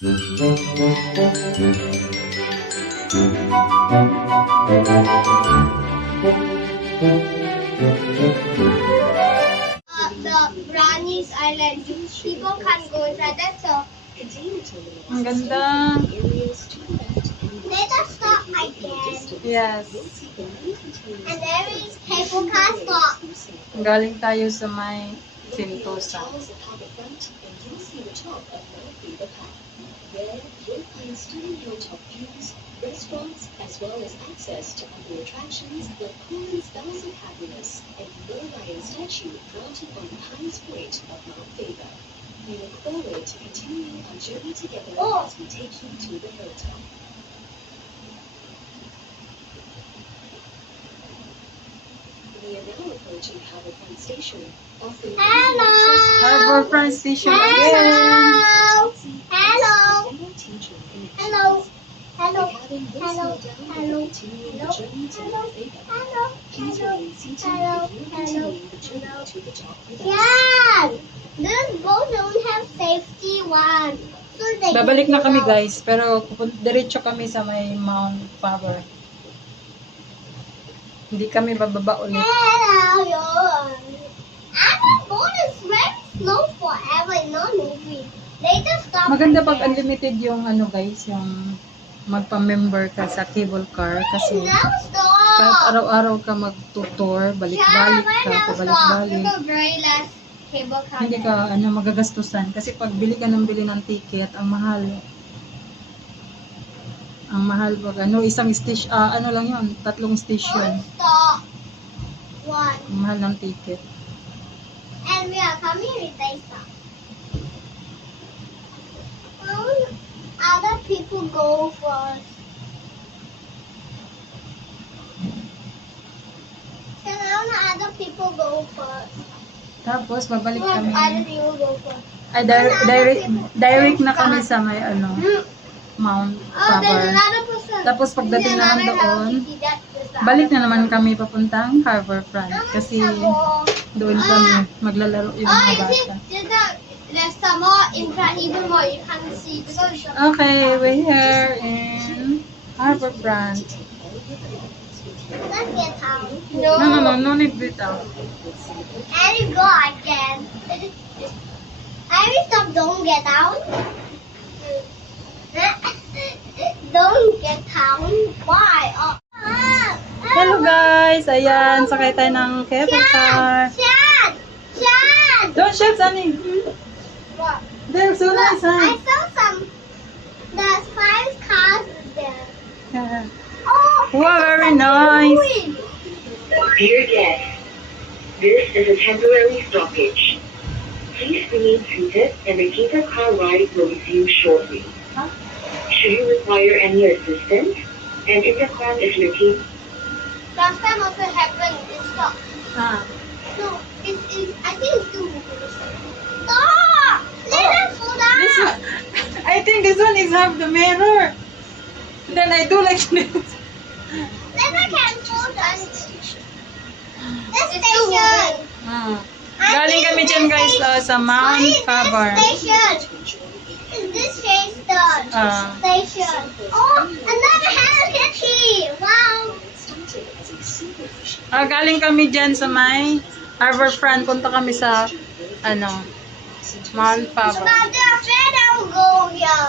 The Brownies Island. People can go inside. That's the. Ang ganda. Let us stop again. Yes. And there is people can stop. Galing tayo sa may Sentosa. Restaurants, as well as access to other attractions like Colin's Bells of Happiness and the Lion statue mounted on the highest point of Mount Faber. We look forward to continuing our journey together as we take you to the hilltop. We are now approaching Harbourfront Station, offering Hello. Harbourfront Station again. Hello. Hello. Hello. Hello. Cabin will Hello. slow down Hello. while continuing the journey to Mount Faber. Hello. Please remain seated Hello. if you're continuing the journey to the top with us. Yeah. This boat don't have safety one. So they Babalik na can kami get out. guys, pero diretso kami sa may Mount Faber. Hindi kami bababa ulit. Hello, yun. Our boat is very slow forever, no movie. They just stop. Maganda pag again. unlimited yung ano guys, yung magpa-member ka sa cable car kasi Now stop. kahit araw-araw ka magtutor, balik-balik ka, This pabalik-balik. is the very last cable car. Hindi ka magagastusan kasi pag bili ka ng ticket, ang mahal. Ang mahal pag isang station, ano lang yun, 3 station. Stop. One. Ang mahal ng ticket. And we are coming with the stop. Other people go first. Can other people go first? Tapos babalik Other kami. people go first. Ay, direct na kami sa may Mount Oh, there's Faber. another person. Tapos pagdating naman doon, balik na naman kami papuntang Harbourfront kasi doon kami maglalaro yung Oh, mga you see, bata. there's some more in front, even more you can't see because it's Okay, we're here in Harbourfront. let's get out. No need it out. And you go again. Every stop, don't get down. Don't get down. Why? Hello guys! Ayan, sakay tayo ng cable car. Chad! Chad! Don't shoot, Sunny! What? There's so nice, I huh? saw some. There's 5 cars there. Yeah. Oh, Wow, very nice. Dear guests, this is a temporary stoppage. Please remain seated and the cable car ride will resume shortly. Huh? Should you require any assistance, an intercom is located. Last time also happened. It stopped. Ah. No, I think it's too big. Stop! Let us slow down. This one, I think this one is have the mirror. Then I do like this. Let us can slow down. This station. Ah. Galing kami dyan guys sa Mount Faber. Station. Is this station? Station. Oh, another Hello Kitty. Wow. Galing kami dyan sa may Harbourfront. Punta kami sa Mount Faber. But they're afraid I'll go here.